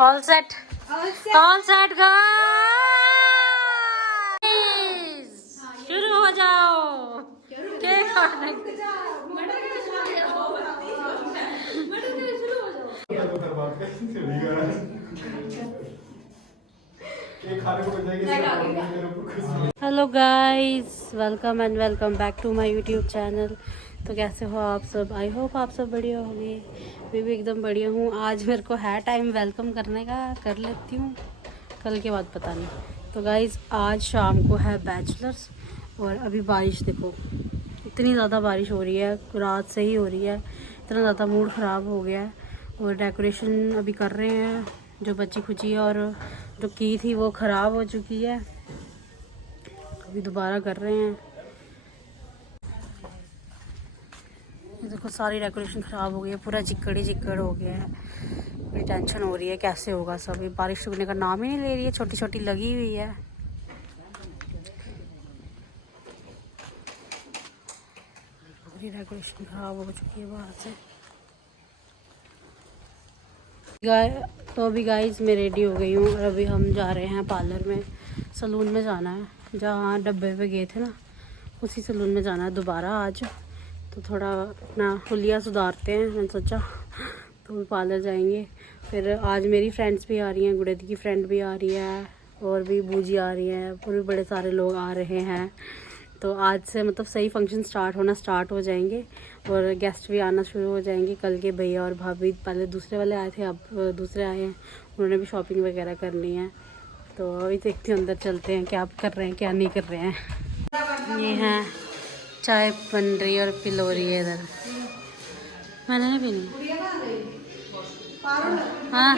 All set शुरू हो जाओ। केक खाने hello guys, welcome and welcome back to my YouTube channel. तो कैसे हो आप सब? आई होप आप सब बढ़िया होंगे। मैं भी एकदम बढ़िया हूँ। आज मेरे को है टाइम वेलकम करने का, कर लेती हूँ, कल के बाद पता नहीं। तो गाइस आज शाम को है बैचलर्स और अभी बारिश देखो, इतनी ज़्यादा बारिश हो रही है, रात से ही हो रही है। इतना ज़्यादा मूड ख़राब हो गया है। और डेकोरेशन अभी कर रहे हैं, जो बची खुची है और जो की थी वो ख़राब हो चुकी है, अभी दोबारा कर रहे हैं। ये देखो सारी डेकोरेशन ख़राब हो गई है, पूरा चिक्कड़ ही चिक्कड़ हो गया है। बड़ी टेंशन हो रही है कैसे होगा सब। ये बारिश रुकने का नाम ही नहीं ले रही है, छोटी छोटी लगी हुई है। पूरी डेकोरेशन ख़राब हो चुकी है बाहर से। तो अभी गाइस मैं रेडी हो गई हूँ और अभी हम जा रहे हैं पार्लर में, सलून में जाना है। जहाँ डब्बे पे गए थे ना, उसी सलून में जाना है दोबारा आज। तो थोड़ा अपना हुलिया सुधारते हैं, मैंने सोचा। तो पार्लर जाएंगे। फिर आज मेरी फ्रेंड्स भी आ रही हैं, गुड़ेदी की फ्रेंड भी आ रही है और भी बूजी आ रही हैं, पूरे बड़े सारे लोग आ रहे हैं। तो आज से मतलब सही फंक्शन स्टार्ट हो जाएंगे और गेस्ट भी आना शुरू हो जाएंगे। कल के भैया और भाभी पहले दूसरे वाले आए थे, अब दूसरे आए हैं, उन्होंने भी शॉपिंग वगैरह करनी है। तो अभी देखती हूँ, अंदर चलते हैं क्या कर रहे हैं क्या नहीं कर रहे हैं। ये हैं चाय बन रही है और पिलो रही है इधर। मैंने नहीं पीनी। हाँ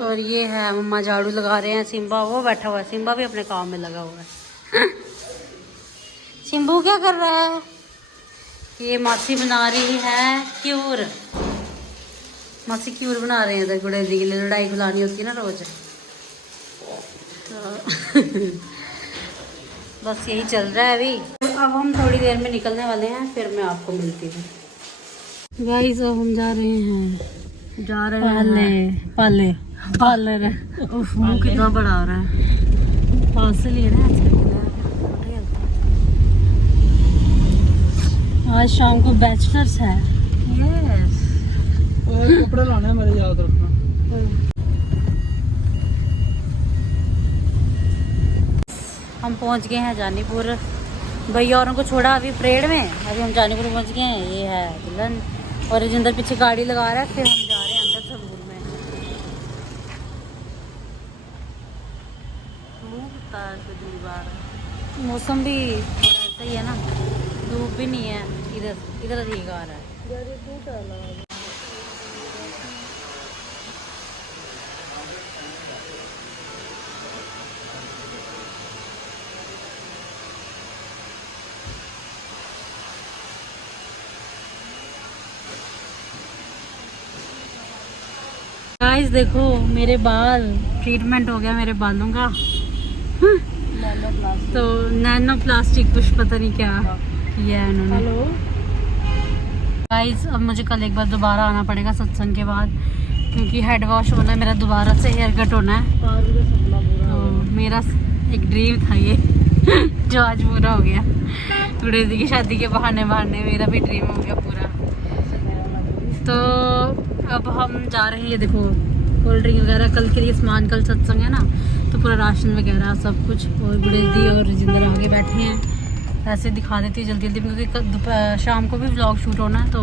और ये है मम्मा झाड़ू लगा रहे हैं। सिम्बा वो बैठा हुआ है, सिम्बा भी अपने काम में लगा हुआ है। सिम्बू क्या कर रहा है? ये मासी बना रही है क्यूर। मासी क्यूर बना रहे हैं इधर गुड़ेदी के लिए, लड़ाई खिलानी होती है ना रोज। तो बस यही चल रहा है अभी। अब हम थोड़ी देर में निकलने वाले हैं, फिर मैं आपको मिलती हूँ। गाइस अब हम जा रहे हैं पार्लर। उफ मुँह कितना बड़ा आ रहा है, पास से ले रहे हैं। आज शाम को बैचलर्स है। यस कपड़े लाने हैं मेरे, याद रखना। हम पहुंच गए हैं जानीपुर। भैया औरों को छोड़ा अभी परेड में, अभी हम जानीपुर पहुंच गए हैं। ये है दुल्हन और राजेंद्र पीछे गाड़ी लगा रहा है। फिर हम जा रहे हैं अंदर सलून में। मौसम भी थोड़ा ऐसा ही है ना, धूप भी नहीं है। इधर ठीक आ रहा है। गाइस देखो मेरे बाल, ट्रीटमेंट हो गया मेरे बालों का। तो नैनो प्लास्टिक कुछ पता नहीं क्या किया है उन्होंने। गाइस अब मुझे कल एक बार दोबारा आना पड़ेगा सत्संग के बाद, क्योंकि हेड वॉश होना है मेरा, दोबारा से हेयर कट होना है। तो मेरा एक ड्रीम था ये जो आज पूरा हो गया। गुड़ेदी की शादी के बहाने मेरा भी ड्रीम हो गया पूरा। तो अब हम जा रहे हैं। ये देखो कोल्ड ड्रिंक वगैरह कल के लिए सामान, कल सत्संग है ना, तो पूरा राशन वगैरह सब कुछ। और गुड़ेदी और राजेंद्र आगे बैठे हैं। ऐसे दिखा देती है जल्दी क्योंकि शाम को भी व्लॉग शूट होना है, तो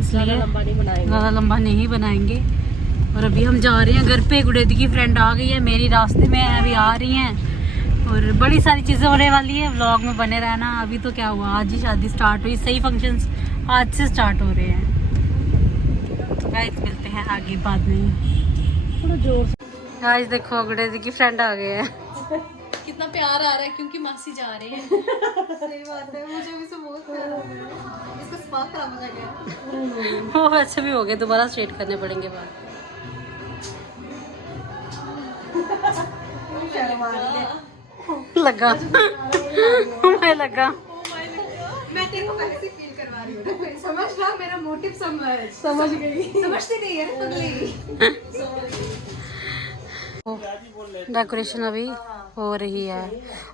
इसलिए ज़्यादा लंबा नहीं बनाएंगे। और अभी हम जा रहे हैं घर पे। गुड़ेदी की फ्रेंड आ गई है, मेरी रास्ते में है, अभी आ रही हैं और बड़ी सारी चीज़ें होने वाली है। व्लॉग में बने रहना। अभी तो क्या हुआ, आज ही शादी स्टार्ट हुई, सही फंक्शंस आज से स्टार्ट हो रहे हैं। तो गाइस मिलते हैं आगे बाद में, थोड़ा जोर से। गाइस देखो गुड़ेदी की फ्रेंड आ गए हैं। कितना प्यार आ रहा है क्योंकि मासी जा रहे हैं। सही बात है, मुझे भी से बहुत प्यार आ रहा है। इसका स्पा खराब हो गया। वो वैसे भी हो गए, दोबारा स्ट्रेट करने पड़ेंगे बाल। लगा मैं लगा। मैं तेरे को पहले से फील करवा रही हूँ फिर समझना मेरा मोटिव समझ गई। समझती नहीं है पगली। डेकोरेशन अभी हो रही है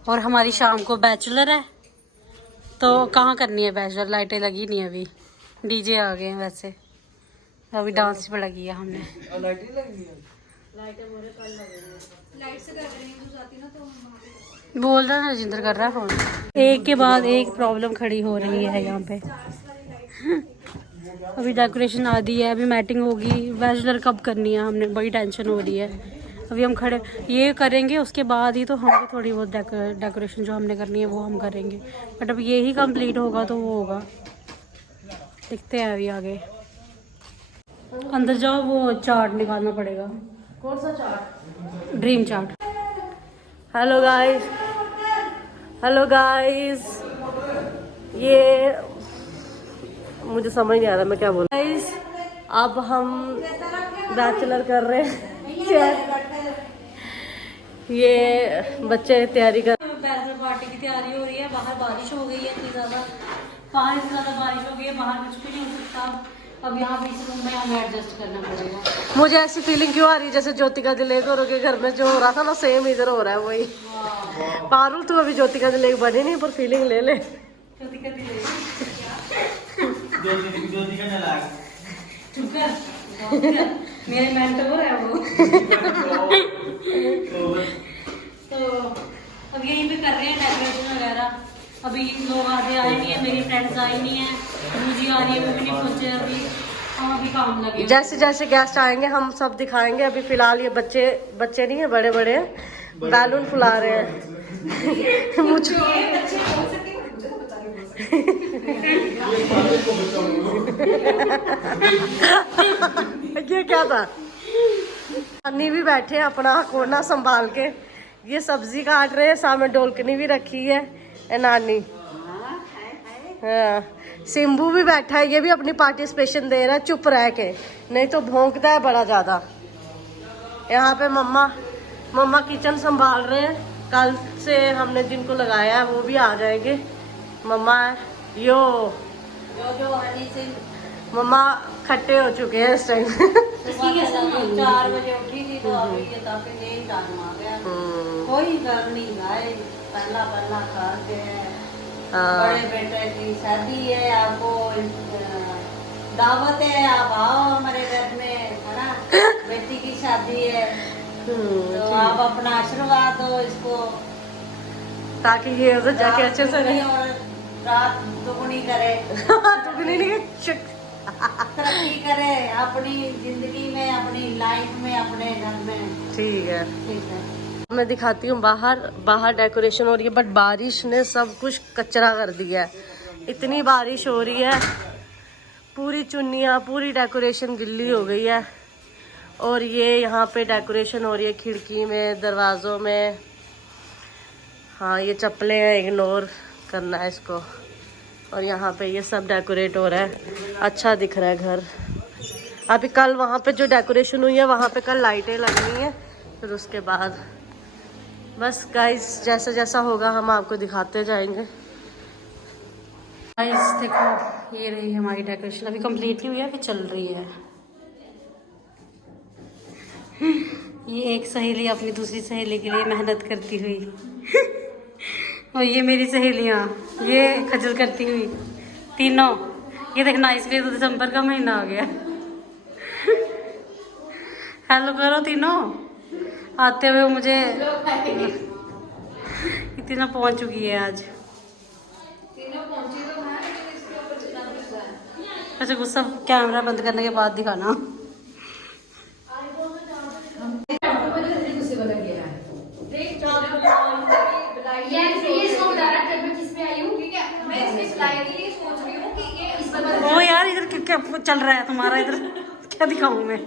और हमारी शाम को बैचलर है, तो कहाँ करनी है बैचलर, लाइटें लगी नहीं अभी, डीजे आ गए हैं वैसे, अभी डांस पे लगी है हमने। लाइट लगी है। लाइट से कर रही हूँ जाती ना तो बोल रहा है राजेंद्र कर रहा है फोन। एक के बाद एक प्रॉब्लम खड़ी हो रही है यहाँ पे। अभी डेकोरेशन आदि है, अभी मैटिंग होगी, बैचलर कब करनी है हमने, बड़ी टेंशन हो रही है। अभी हम खड़े ये करेंगे, उसके बाद ही तो हम भी थोड़ी बहुत डेकोरेशन जो हमने करनी है वो हम करेंगे, बट अब ये ही कंप्लीट होगा तो वो होगा। देखते हैं अभी आगे। अंदर जाओ, वो चार्ट निकालना पड़ेगा। कौन सा chart? Dream chart. Hello guys, hello guys, ये मुझे समझ नहीं आ रहा मैं क्या बोल। गाइस अब हम बैचलर कर रहे हैं, ये बच्चे तैयारी कर, बैचलर पार्टी की तैयारी हो रही है। बाहर बारिश हो गई है इतनी ज़्यादा, बाहर इतनी ज़्यादा बारिश हो गई है, बाहर कुछ भी नहीं हो सकता। अब यहाँ पे इस रूम में हमें एडजस्ट करना पड़ेगा। मुझे ऐसी फीलिंग क्यों आ रही है जैसे ज्योतिका दिलेकर के घर में जो हो रहा था ना, सेम इधर हो रहा है वही। पारुल तू अभी ज्योतिका दिलेकर बनी नहीं, पर फीलिंग ले ले। ज्योतिका मेरे मेंटर है वो। तो अब यहीं पे कर रहे हैं डेकोरेशन वगैरह। अभी लोग आधे आए नहीं है, मेरी फ्रेंड्स आई नहीं है, मुझे आ रही है, वो भी नहीं पहुंचे अभी। हम अभी काम लगे। जैसे जैसे गेस्ट आएंगे हम सब दिखाएंगे। अभी फिलहाल ये बच्चे नहीं है, बड़े बड़े हैं, बैलून फुला रहे हैं। मुझे ये क्या था? अन्नी भी बैठे हैं अपना कोना संभाल के, ये सब्जी काट रहे हैं, सामने डोलकनी भी रखी है नानी। हाँ, सिम्बू भी बैठा है, ये भी अपनी पार्टिसिपेशन दे रहा है चुप रह के, नहीं तो भौंकता है बड़ा ज्यादा। यहाँ पे मम्मा किचन संभाल रहे हैं, कल से हमने जिनको लगाया है वो भी आ जाएंगे। मम्मा यो हनी सिंह, मम्मा खट्टे हो चुके हैं इस टाइम। 4 बजे उठी थी तो अभी ये काफी यही टाइम आ गया। कोई घर नहीं आए, पहला खा के बड़े बेटे की शादी है, आपको दावत है, आप आओ हमारे घर में, है ना, बेटी की शादी है, तो आप अपना आशीर्वाद दो इसको, ताकि ये उधर जाके अच्छे से रहे और रात दुगनी करे। दुगनी नहीं, तरक्की करे अपनी जिंदगी में, अपनी लाइफ में, अपने घर में। ठीक है। मैं दिखाती हूँ बाहर डेकोरेशन हो रही है, बट बारिश ने सब कुछ कचरा कर दिया है। इतनी बारिश हो रही है, पूरी चुन्नियाँ, पूरी डेकोरेशन गिल्ली हो गई है। और ये यहाँ पे डेकोरेशन हो रही है खिड़की में, दरवाज़ों में। हाँ, ये चप्पलें हैं, इग्नोर करना है इसको। और यहाँ पे ये सब डेकोरेट हो रहा है, अच्छा दिख रहा है घर। अभी कल वहाँ पे जो डेकोरेशन हुई है वहाँ पे कल लाइटें लगनी है, फिर उसके बाद बस गाइस जैसा जैसा होगा हम आपको दिखाते जाएंगे। गाइस देखो, ये रही हमारी डेकोरेशन, अभी कंप्लीट नहीं हुई है, अभी चल रही है। ये एक सहेली अपनी दूसरी सहेली के लिए मेहनत करती हुई और ये मेरी सहेलियाँ ये खजल करती हुई तीनों। ये देखना, इसलिए तो दिसंबर का महीना आ गया। हेलो करो तीनों। आते हुए मुझे इतना पहुंच चुकी है आज। अच्छा, गुस्सा कैमरा बंद करने के बाद दिखाना। ओ यार, इधर क्या चल रहा है तुम्हारा? इधर क्या दिखाऊं मैं?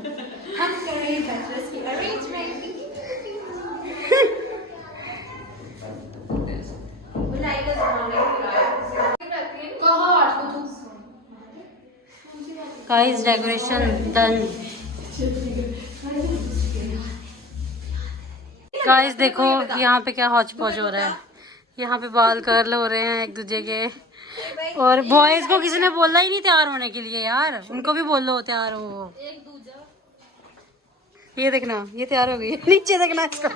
Guys decoration done. गाइस देखो यहाँ पे क्या हौच पौच हो रहा है। यहाँ पे बाल कर्ल हो रहे हैं एक दूजे के, और बॉयज को किसी ने बोला ही नहीं तैयार होने के लिए यार, उनको भी बोलो तैयार हो। ये देखना, ये तैयार हो गई, नीचे देखना इसको।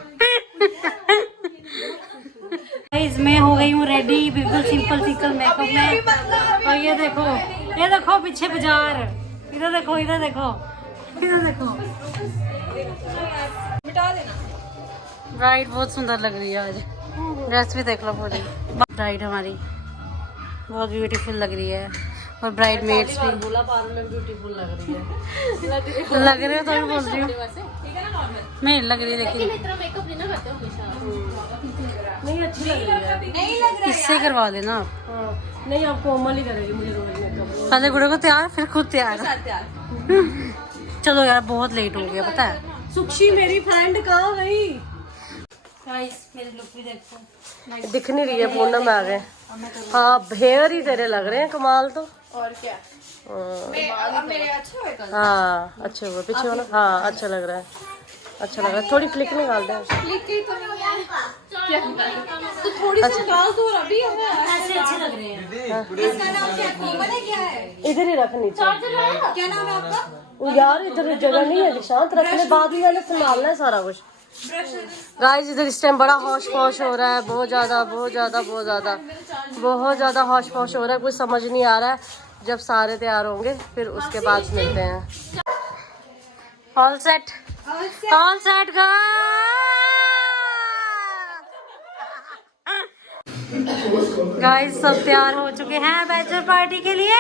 मैं हो गई हूँ रेडी, बिल्कुल सिंपल सिंपल मेकअप में। और ये देखो पीछे बाजार, इधर देखो, इधर देखो, इधर देखो। ब्राइड बहुत सुंदर लग रही है आज, ड्रेस भी देख लो पूरी। ब्राइड हमारी बहुत ब्यूटीफुल लग रही है, और ब्राइड मेड्स भी ब्यूटीफुल लग रही है। लग रही है तो बोल रही हूँ, नहीं लग रही है लेकिन नहीं अच्छी लग रही है। इससे करवा देना आप। नहीं आप कोमल ही करेगी मुझे रोज मेकअप। पहले गुड़े को तैयार, फिर खुद तैयार। चलो यार बहुत लेट हो गया पता है। सुक्षी मेरी फ्रेंड कहाँ गई? गाइस मेरी लुक भी देखो, दिख नहीं रही है, पूनम आ गए। हाँ भेड़ ही तेरे लग रहे हैं, कमाल तो। और क्या मेरे अच्छे हुए कल। हाँ अच्छे हुए, पीछे वाला हाँ अच्छा लग रहा है, अच्छा लग रहा है। थोड़ी क्लिक निकाल दे। क्लिक ही तो नहीं है क्या, तो थोड़ी सी निकाल दो अभी। ऐसे अच्छे लग रहे हैं। इसका नाम क्या कोमल है, क्या है, इधर ही रख नीचे। क्या नाम है आपका? यार इधर जगह नहीं है, शांत रखने, बाद में मैंने संभालना है सारा कुछ। गाइस इधर इस टाइम बड़ा हौश पौश हो रहा है, बहुत ज्यादा बहुत ज्यादा बहुत ज्यादा बहुत ज्यादा हौश पौश हो रहा है। कुछ समझ नहीं आ रहा है। जब सारे तैयार होंगे फिर उसके बाद मिलते हैं। All set, all set guys, सब तैयार हो चुके हैं बैचलर पार्टी के लिए।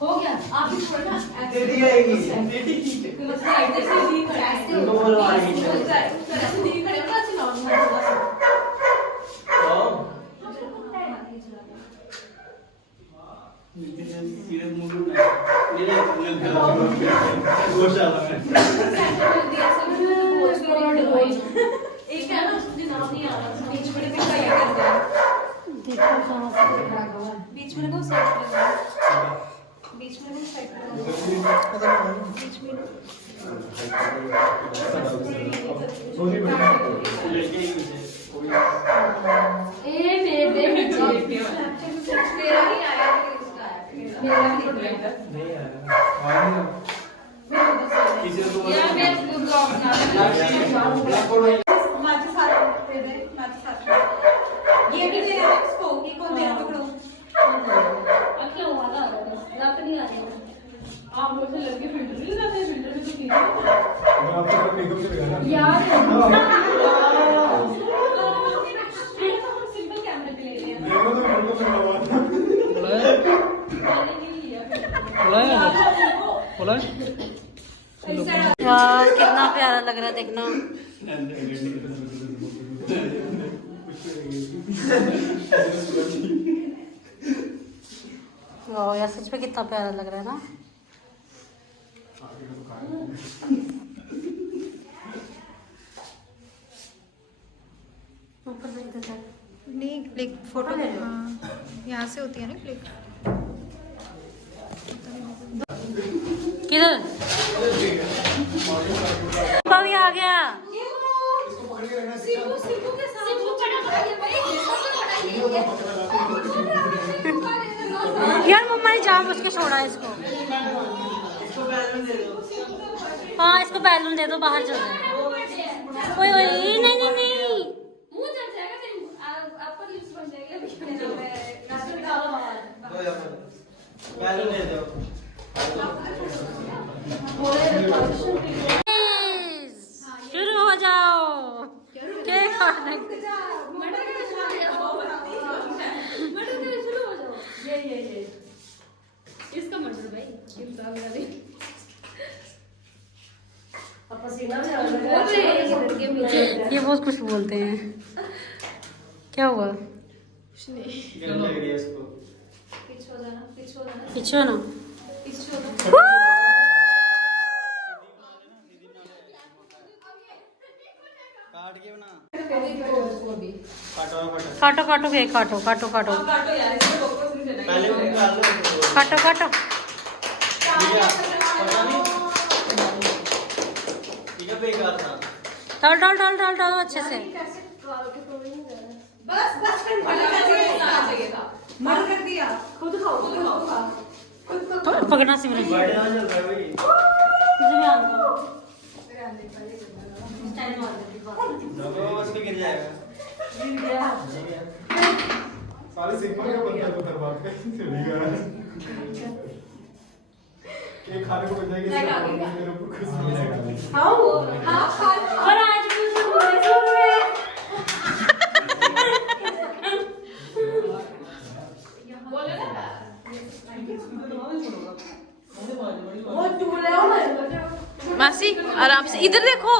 हो गया आप भी छोड़ना दीदी आएगी, दीदी बीच में को साइड बीच में साइड बीच में ए मेरे तेरा ही आया, मेरा नहीं आया। यार मैं ब्लॉग बना माझे साथ दे दे, माझे साथ ये भी दे रहा है इसको, ये कौन दे रहा, पकड़ो। क्यों वाला लग नहीं आ रही? आप लोग से लड़के फिल्टर नहीं लगाते हैं, फिल्टर में तो कीजिए यार सिंपल कैमरे पे ले लिया। यार कितना प्यारा लग रहा है देखना। वाह यार सच में कितना प्यारा लग रहा है ना। नहीं क्लिक फोटो, हाँ यहाँ से होती है ना क्लिक। किधर भी आ गया। यार मम्मा ने जाम उसके छोड़ा है इसको। हाँ इसको बैलून दे दो, बाहर चल रहे हैं। ओए ओए नहीं नहीं नहीं, मुंह जल जाएगा, फिर आपका लिप्स बन जाएगा। शुरू हो जाओ। केक खाने ये इसका मर्डर भाई, पसीना भी आ रहा है। ये बहुत कुछ बोलते हैं। क्या हुआ? पीछे हो ना। काटो काटो केक काटो काटो काटो काटो काटो। डाल डाल डाल डाल डालो अच्छे से। पकड़ना सिमरन। सारे सिंपल का बनता है तो करवा के चली गया केक खाने को मिल जाएगी मेरे ऊपर खुश हो जाएगा। और आज भी मासी आराम से इधर देखो।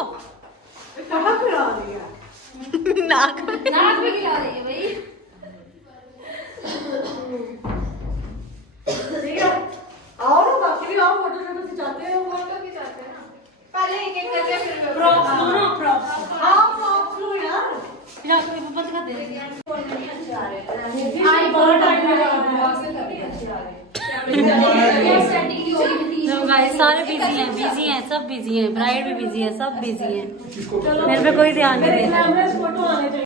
नाक भी खिला रही है भाई। आओ ना बाकी भी आओ फोटो शोटो खिंचाते हो। फोटो खिंचाते हैं ना, पहले एक एक करके फिर प्रॉप्स दो ना प्रॉप्स। हाँ प्रॉप्स लो यार। या तो बंद कर दे। आई बहुत टाइम लगा से कर तो गाइस सारे बिजी हैं सब बिजी हैं। ब्राइड भी बिजी है, सब बिजी हैं। मेरे पे कोई ध्यान नहीं दे रहा। फोटो आने दे।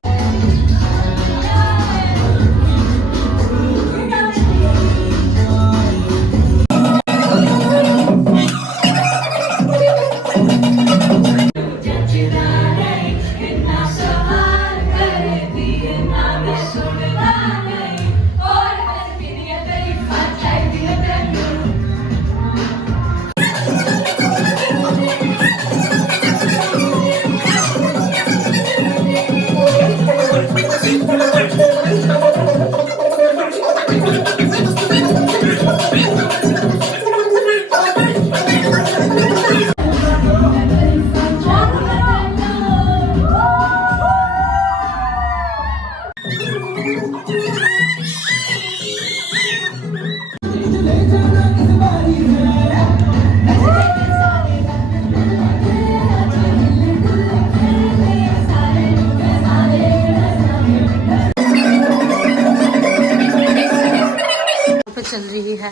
चल रही है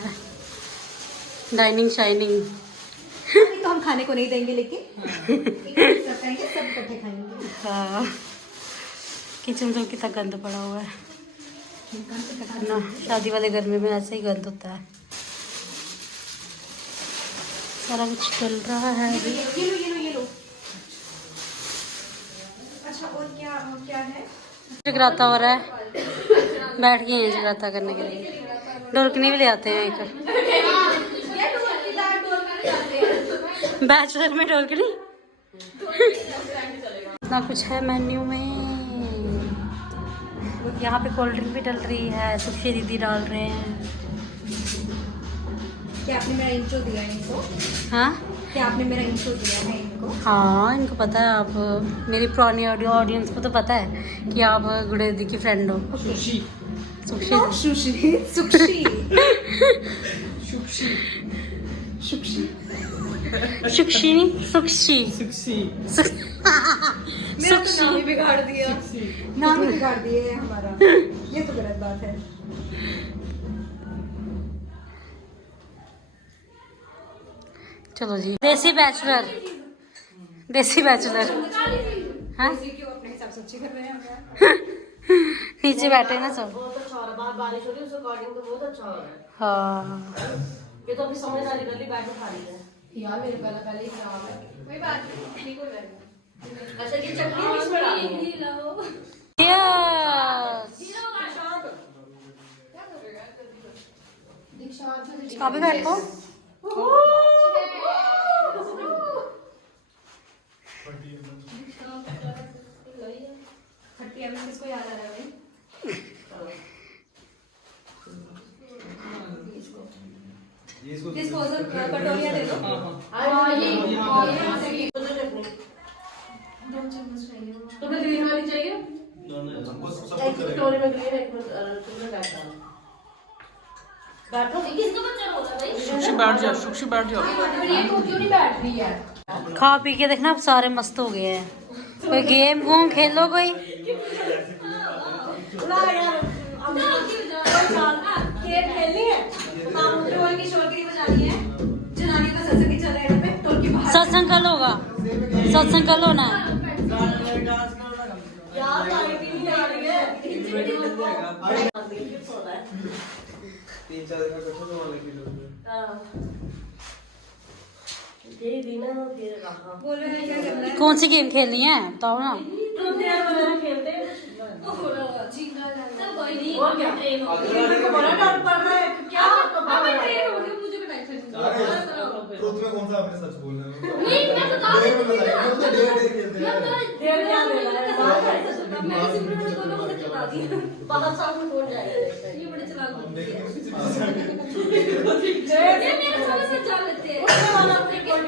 डाइनिंग शाइनिंग। तो हम खाने को नहीं देंगे लेकिन सब इकट्ठे खाएंगे। हाँ किचन तो कितना गंद पड़ा हुआ है ना। शादी वाले घर में ऐसे ही गंद होता है। सारा कुछ चल रहा है अभी। ये लो। अच्छा और क्या है? जगराता हो रहा है, बैठ गए हैं जगराता करने के लिए। ढोलकनी भी ले आते हैं एक। बैचलर में ढोलकनी इतना कुछ है मेन्यू में। यहाँ पे कोल्ड ड्रिंक भी डल रही है, सुखी दीदी डाल रहे हैं। क्या आपने मेरा इंट्रो दिया है इनको? हाँ क्या आपने मेरा इंट्रो दिया है इनको? हाँ इनको पता है। आप मेरी पुरानी ऑडियंस को तो पता है कि आप गुड़े दी की फ्रेंड हो। सुखी मेरा तो नाम ही बिगाड़ दिया। नाम ही बिगाड़ दिए है हमारा। ये तो गलत बात है। चलो जी देसी बैचलर हाँ अपने हिसाब से अच्छी कर रहे हैं। नीचे बैठे ना सब। बहुत अच्छा हो रहा है। बाहर बारिश हो रही है, उस अकॉर्डिंग तो बहुत अच्छा हो रहा है। हाँ ये तो अभी समझ आ रही गली बैठ के खा रही है यार मेरे गला पहले ही खराब है। कोई बात नहीं, ठीक हो जाएगा। अच्छा ये चटनी किस में डालनी है? यस अभी बैठो। खट्टी में किसको याद आ रहा है भाई? डिस्पोजल कटोरियाँ दे दो। हाँ, हाँ। हाँ ये चाहिए हमको सब एक कुछ करेगा। स्टोरी में ग्रीन एक तुमने बैठा बैठो किसका बच्चा रोता है भाई? सुक्षी बैठ जाओ, सुक्षी बैठ जाओ। ये तो क्यों नहीं बैठ रही है? खा पी के देखना अब सारे मस्त हो गए हैं। कोई गेम वूम खेलो कोई। ना यार हम खेल खेलनी है। हाँ, ढोल की शोरगुल बजानी है। जनानी का सत्संग चल रहा है पे ढोल की बाहर। सत्संग कल होगा, सत्संग कल होना है। यार लाइट ही नहीं आ रही है 3-4 दिन का कुछ होने वाला किलो में। दे दीना फिर रहा बोलो है क्या करना है? कौन सी गेम खेलनी है बताओ ना। तुम यार वगैरह खेलते हैं झींगा चल कोई नहीं। और क्या ट्रेन हो गई। मेरे को बड़ा डर पड़ रहा है क्या आपको अब मैं ट्रेन हो गई मुझे भी नहीं अरे खेलना। ट्रुथ में कौन सा आपने सच बोलना है? नहीं, मैं बता डेढ़ में रही बताइए, हूँ। हम तो डेढ़ खेलते हैं। डेढ़ क्या देना है मैंने सिमरन को दोनों को चला दिया। बाहर साथ में कौन जाएगा ये बड़े चलाक होते हैं। देखेंगे ये मेरे समझ से चल लेते हैं। उसके बाद आपने कौन